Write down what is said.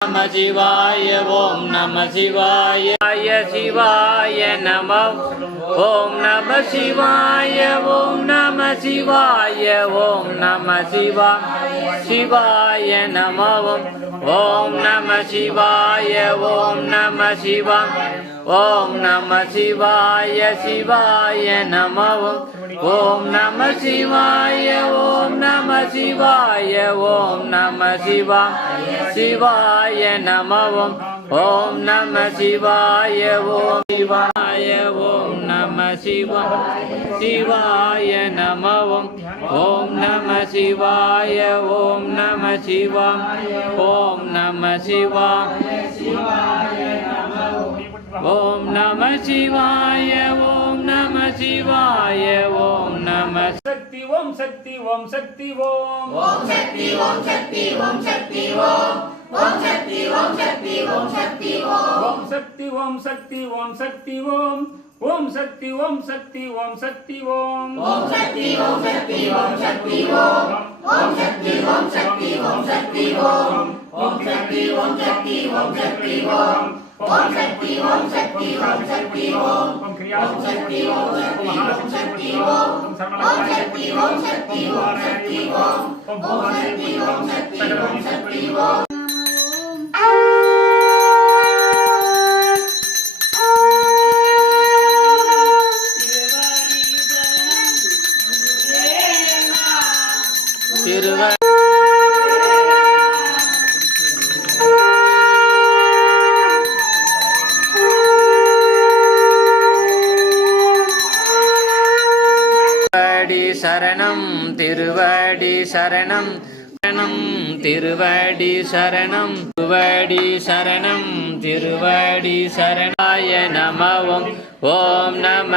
நம சிவாய ஓம் நம சிவாய சிவாய நம ஓம் நம சிவாய ஓம் நம சிவாய ஓம் நம சிவாய நம ஓம் நம சிவாய ஓம் நம ஓம் நம சிவாய நம ஓம் நம சிவாய ஓம் நம சிவாய ஓம் நம சிவாய நம ஓம் நம சிவாய ஓம் நம சிவாய நம ஓம் நம சிவாய ஓம் நம ஓம் நம சிவாய ஓம் நம சிவாய ஓம் நம சிவாய ஓம் நம சக்தி ஓம் சக்தி ஓம் சக்தி ஓம் ஓம் சக்தி ஓம் சக்தி ஓம் சக்தி ஓம் ஓம் சக்தி ஓம் சக்தி ஓம் சக்தி ஓம் ஓம் சக்தி ஓம் சக்தி ஓம் சக்தி ஓம் ஓம் சக்தி ஓம் சக்தி ஓம் சக்தி ஓம் ஓம் சக்தி ஓம் சக்தி ஓம் சக்தி ஓம் ஓம் சக்தி ஓம் சக்தி ஓம் சக்தி ஓம் ஓம் சக்தி ஓம் சக்தி ஓம் சக்தி ஓம் ஓம் சக்தி ஓம் சக்தி ஓம் சக்தி ஓம் ஓம் கிரியா ஓம் சக்தி ஓம் சக்தி ஓம் சக்தி ஓம் ஓம் சக்தி ஓம் சக்தி ஓம் சக்தி ஓம் ஓம் சக்தி ஓம் சக்தி ஓம் சக்தி ஓம் சரணம் திருவடி சரணம் திருவடி சரணம் திருவடி சரணம் திருவடி சரணாய நம ஓம் நம